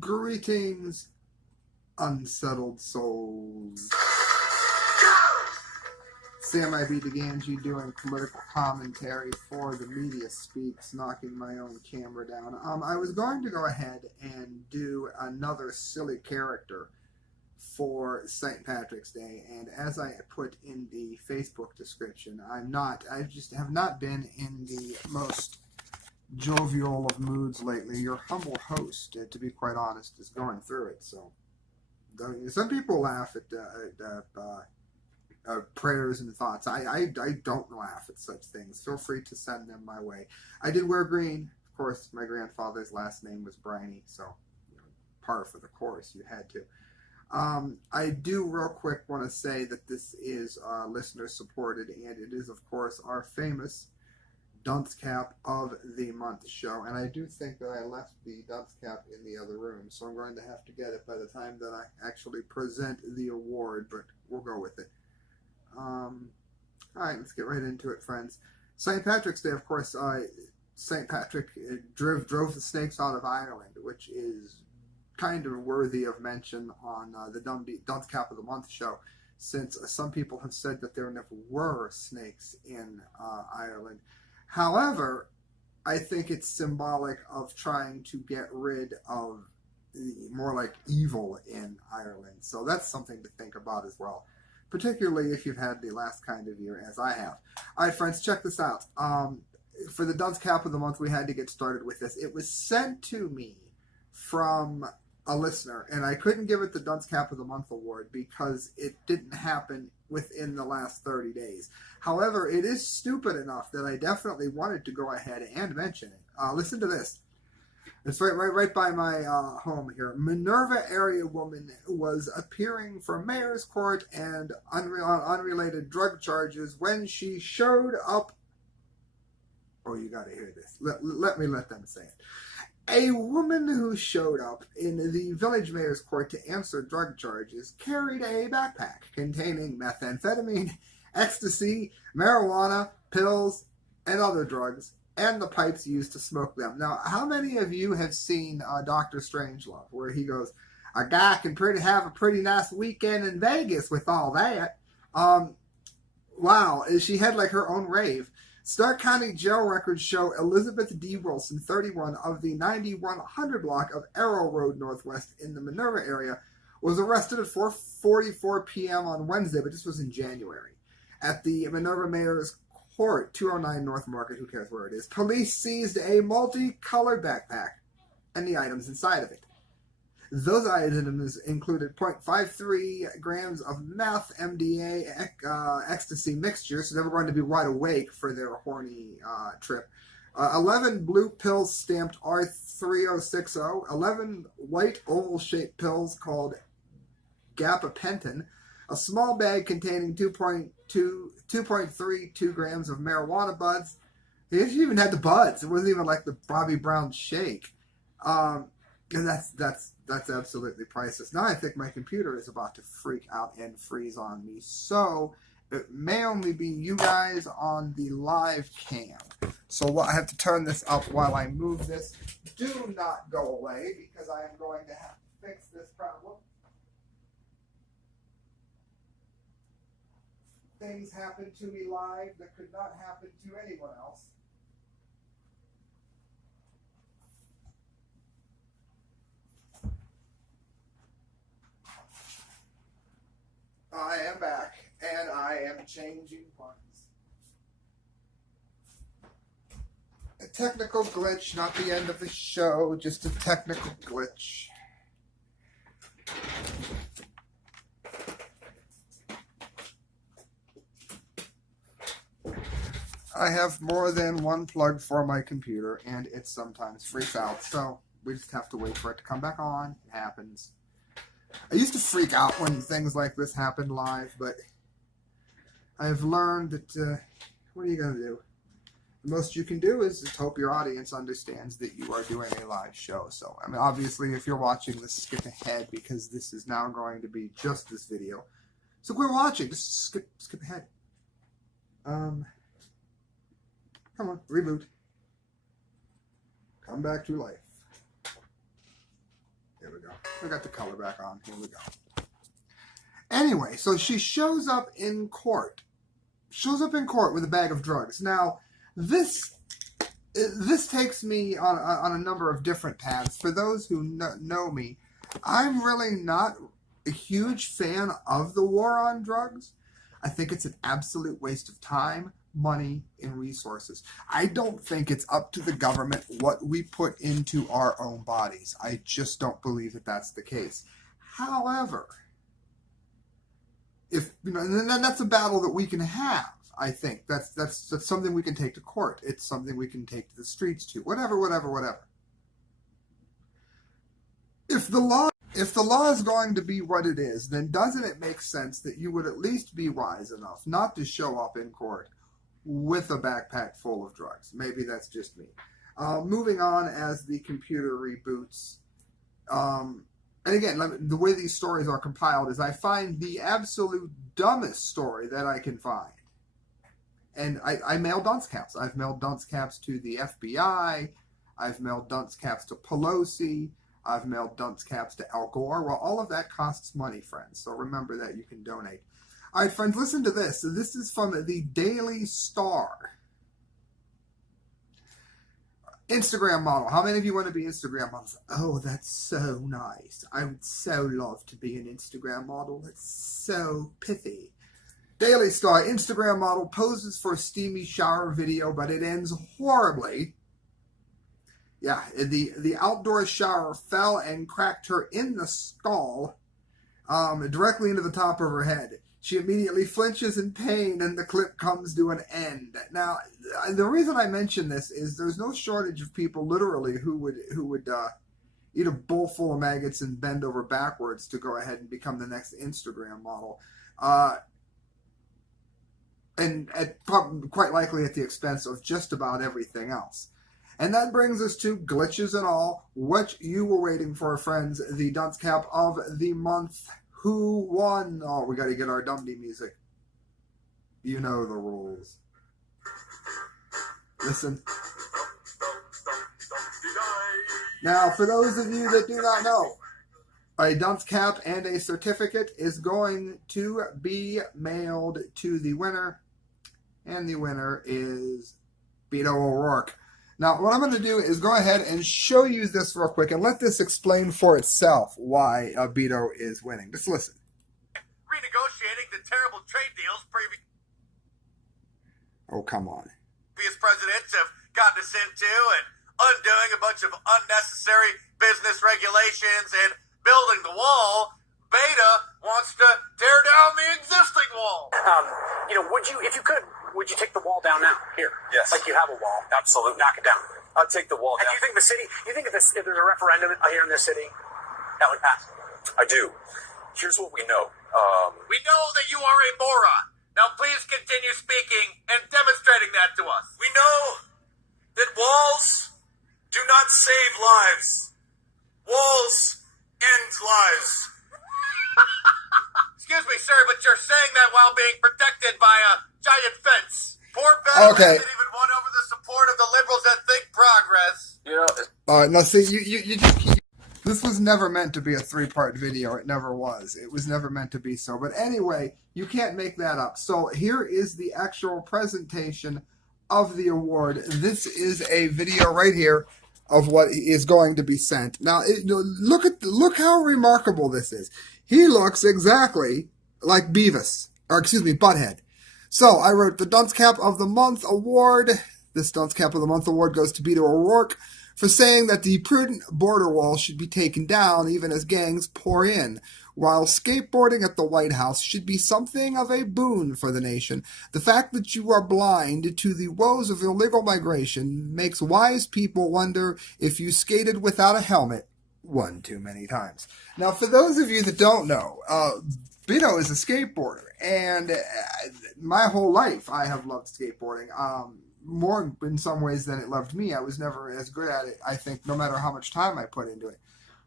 Greetings, Unsettled Souls. Sam Di Gangi doing political commentary for the Media Speaks, knocking my own camera down. I was going to go ahead and do another silly character for St. Patrick's Day, and as I put in the Facebook description, I just have not been in the most jovial of moods lately. Your humble host, to be quite honest, is going through it. So, some people laugh at prayers and thoughts. I don't laugh at such things. Feel free to send them my way. I did wear green. Of course, my grandfather's last name was Briny, so par for the course. You had to. I do real quick want to say that this is listener supported, and it is, of course, our famous Dunce Cap of the Month show. And I do think that I left the Dunce Cap in the other room, so I'm going to have to get it by the time that I actually present the award, but we'll go with it. Alright, let's get right into it, friends. St. Patrick's Day, of course, St. Patrick drove the snakes out of Ireland, which is kind of worthy of mention on the Dunce Cap of the Month show, since some people have said that there never were snakes in Ireland. However, I think it's symbolic of trying to get rid of more like evil in Ireland. So that's something to think about as well, particularly if you've had the last kind of year as I have. All right, friends, check this out. For the Dunce Cap of the Month, we had to get started with this. It was sent to me from a listener, and I couldn't give it the Dunce Cap of the Month award because it didn't happen within the last 30 days. However, it is stupid enough that I definitely wanted to go ahead and mention it. Listen to this. It's right by my home here. Minerva area woman was appearing for mayor's court and on unrelated drug charges when she showed up. Oh, you got to hear this. Let them say it. A woman who showed up in the village mayor's court to answer drug charges carried a backpack containing methamphetamine, ecstasy, marijuana, pills, and other drugs, and the pipes used to smoke them. Now, how many of you have seen Dr. Strangelove, where he goes, a guy can have a pretty nice weekend in Vegas with all that? Wow, she had like her own rave. Stark County jail records show Elizabeth D. Wilson, 31, of the 9100 block of Arrow Road Northwest in the Minerva area, was arrested at 4:44 p.m. on Wednesday, but this was in January, at the Minerva Mayor's Court, 209 North Market. Who cares where it is? Police seized a multicolored backpack and the items inside of it. Those items included 0.53 grams of meth, MDA, ecstasy mixture, so they were going to be wide awake for their horny trip. 11 blue pills stamped R3060, 11 white oval-shaped pills called gabapentin, a small bag containing 2.32 grams of marijuana buds. They even had the buds. It wasn't even like the Bobby Brown shake. And that's absolutely priceless. Now I think my computer is about to freak out and freeze on me. So it may only be you guys on the live cam. So I have to turn this up while I move this. Do not go away because I am going to have to fix this problem. Things happen to me live that could not happen to anyone else. I am back, and I am changing buttons. A technical glitch, not the end of the show, just a technical glitch. I have more than one plug for my computer, and it sometimes freaks out, so we just have to wait for it to come back on. It happens. I used to freak out when things like this happened live, but I've learned that, what are you going to do? The most you can do is just hope your audience understands that you are doing a live show. So, I mean, obviously, if you're watching this, skip ahead, because this is now going to be just this video. So quit watching, just skip ahead. Come on, reboot. Come back to life. There we we go. I got the color back on. Here we go. Anyway, so she shows up in court. Shows up in court with a bag of drugs. Now, this takes me on a number of different paths. For those who know me, I'm really not a huge fan of the war on drugs. I think it's an absolute waste of time, money, and resources. I don't think it's up to the government what we put into our own bodies. I just don't believe that that's the case. However, if and that's a battle that we can have. I think that's something we can take to court. It's something we can take to the streets to. Whatever. If the law is going to be what it is, then doesn't it make sense that you would at least be wise enough not to show up in court with a backpack full of drugs? Maybe that's just me. Moving on as the computer reboots. And again, the way these stories are compiled is I find the absolute dumbest story that I can find. And I mail dunce caps. I've mailed dunce caps to the FBI. I've mailed dunce caps to Pelosi. I've mailed dunce caps to Al Gore. Well, all of that costs money, friends. So remember that you can donate. All right, friends, listen to this. So this is from the Daily Star. Instagram model. How many of you want to be Instagram models? Oh, that's so nice. I would so love to be an Instagram model. That's so pithy. Daily Star. Instagram model poses for steamy shower video, but it ends horribly. Yeah, the outdoor shower fell and cracked her in the skull, directly into the top of her head. She immediately flinches in pain, and the clip comes to an end. Now, the reason I mention this is there's no shortage of people, literally, who would eat a bowl full of maggots and bend over backwards to go ahead and become the next Instagram model, and quite likely at the expense of just about everything else. And that brings us to glitches and all, what you were waiting for, friends. The Dunce Cap of the month. Who won? Oh, we got to get our Dundee music. You know the rules. Listen. Now, for those of you that do not know, a Dunce Cap and a certificate is going to be mailed to the winner. And the winner is Beto O'Rourke. Now, what I'm going to do is go ahead and show you this real quick and let this explain for itself why Beto is winning. Just listen. Renegotiating the terrible trade deals previous. Oh, come on. Previous presidents have gotten us into, and undoing a bunch of unnecessary business regulations and building the wall. Beta wants to tear down the existing wall. Would you take the wall down now? Here. Yes. Like you have a wall. Absolutely. Knock it down. I'd take the wall And down. you think if there's a referendum here in this city, that would pass? I do. Here's what we know. We know that you are a moron. Now please continue speaking and demonstrating that to us. We know that walls do not save lives. Walls end lives. Excuse me, sir, but you're saying that while being protected by a giant fence. Poor Beto Okay. hasn't even won over the support of the liberals that think progress. You know, All right, now see, you just keep... This was never meant to be a three-part video. It never was. It was never meant to be so. But anyway, you can't make that up. So here is the actual presentation of the award. This is a video right here of what is going to be sent. Now, look how remarkable this is. He looks exactly like Beavis, or excuse me, Butthead. So I wrote the Dunce Cap of the Month award. This Dunce Cap of the Month award goes to Beto O'Rourke for saying that the prudent border wall should be taken down even as gangs pour in, while skateboarding at the White House should be something of a boon for the nation. The fact that you are blind to the woes of illegal migration makes wise people wonder if you skated without a helmet one too many times. Now, for those of you that don't know, Beto is a skateboarder, and my whole life I have loved skateboarding. More in some ways than it loved me. I was never as good at it, I think, no matter how much time I put into it.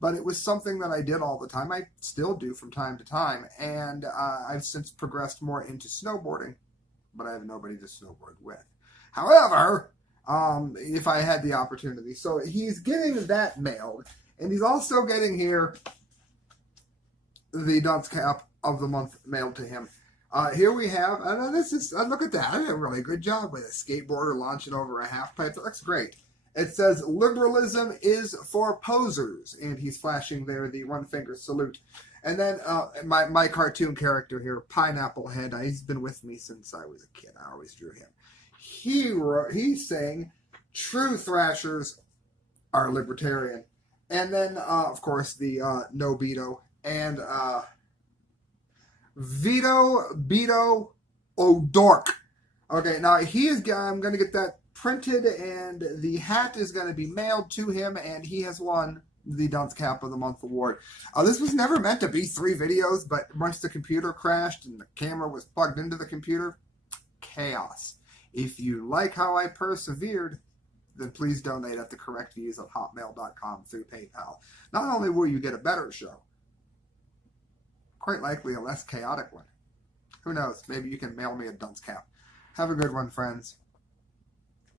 But it was something that I did all the time. I still do from time to time. And I've since progressed more into snowboarding, but I have nobody to snowboard with. However, if I had the opportunity. So he's getting that mailed. And he's also getting here the Dunce Cap of the month mailed to him. Here we have, look at that. I did a really good job with a skateboarder launching over a half pipe. That looks great. It says, liberalism is for posers. And he's flashing there the one finger salute. And then my cartoon character here, Pineapple Head, he's been with me since I was a kid. I always drew him. He's saying, true thrashers are libertarian. And then, of course, the no Beto. And Veto Beto O'Dork. Okay, now I'm going to get that printed, and the hat is going to be mailed to him, and he has won the Dunce Cap of the Month award. This was never meant to be 3 videos, but once the computer crashed and the camera was plugged into the computer, chaos. If you like how I persevered, then please donate at the correct views of hotmail.com through PayPal. Not only will you get a better show, quite likely a less chaotic one. Who knows? Maybe you can mail me a Dunce Cap. Have a good one, friends.